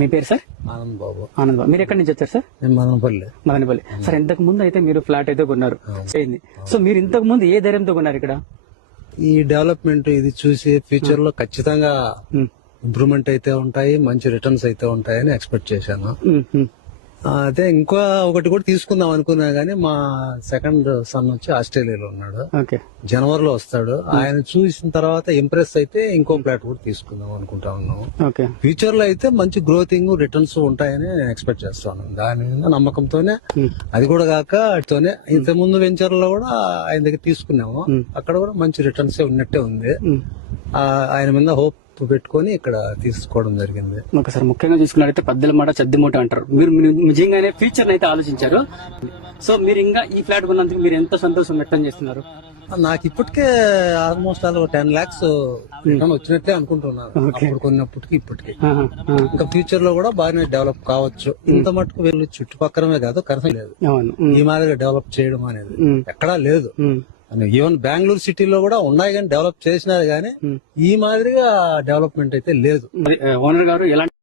మీ పేరు సార్? ఆనంద్ బాబు. ఆనంద్ బాబు. మీరు ఎక్కడి నుంచి వచ్చారు సార్? నేను మదనపల్లి. మదనపల్లి. సార్ ఇంతకు ముందు అయితే మీరు ఫ్లాట్ అయితే కొన్నారు అయింది. సో మీరు ఇంతకు ముందు ఏ ధైర్యంతో కొన్నారు ఇక్కడ? ఈ డెవలప్మెంట్ ఇది చూసి ఫ్యూచర్ లో ఖచ్చితంగా ఇంప్రూవ్మెంట్ అయితే ఉంటాయి, మంచి రిటర్న్స్ అయితే ఉంటాయని ఎక్స్పెక్ట్ చేశాను. అదే ఇంకో ఒకటి కూడా తీసుకుందాం అనుకున్నా గానీ మా సెకండ్ సన్ వచ్చి ఆస్ట్రేలియాలో ఉన్నాడు. ఓకే. జనవరిలో వస్తాడు. ఆయన చూసిన తర్వాత ఇంప్రెస్ అయితే ఇంకో ఫ్లాట్ కూడా తీసుకుందాం అనుకుంటా ఉన్నాము. ఓకే. ఫ్యూచర్ లో అయితే మంచి గ్రోతింగ్ రిటర్న్స్ ఉంటాయని ఎక్స్పెక్ట్ చేస్తాను. దాని మీద నమ్మకంతోనే, అది కూడా కాక అటుతోనే ఇంత ముందు వెంచర్ లో కూడా ఆయన దగ్గర తీసుకున్నాము. అక్కడ కూడా మంచి రిటర్న్స్ ఉన్నట్టే ఉంది. ఆయన మీద హోప్ పెట్టుకొని ఇక్కడ తీసుకోవడం జరిగింది. ఒకసారి ముఖ్యంగా చూసుకున్నట్లయితే పెద్దల మాట చద్ది మూట అంటారు. మీరు నిజంగానే ఫ్యూచర్ అయితే ఆలోచించారు. సో మీరు ఇంకా ఈ ఫ్లాట్ కొన్నందుకు మీరు ఎంత సంతోషం వ్యక్తం చేస్తున్నారు? నాకు ఇప్పటికే ఆల్మోస్ట్ 10 lakhs రిటర్న్ వచ్చినట్లే అనుకుంటున్నాను. అప్పుడు కొన్నప్పటికి ఇప్పటికి ఇంకా ఫ్యూచర్ లో కూడా బాగానే డెవలప్ కావచ్చు. ఇంత మటుకు వీళ్ళు చుట్టుపక్కలమే కాదు, కనీసం లేదు ఈ మాదిరిగా డెవలప్ చేయడం అనేది ఎక్కడా లేదు. ఈవెన్ బెంగళూరు సిటీలో కూడా ఉన్నాయి కానీ డెవలప్ చేసినారు కానీ ఈ మాదిరిగా డెవలప్మెంట్ అయితే లేదు. ఓనర్ గారు ఎలాంటి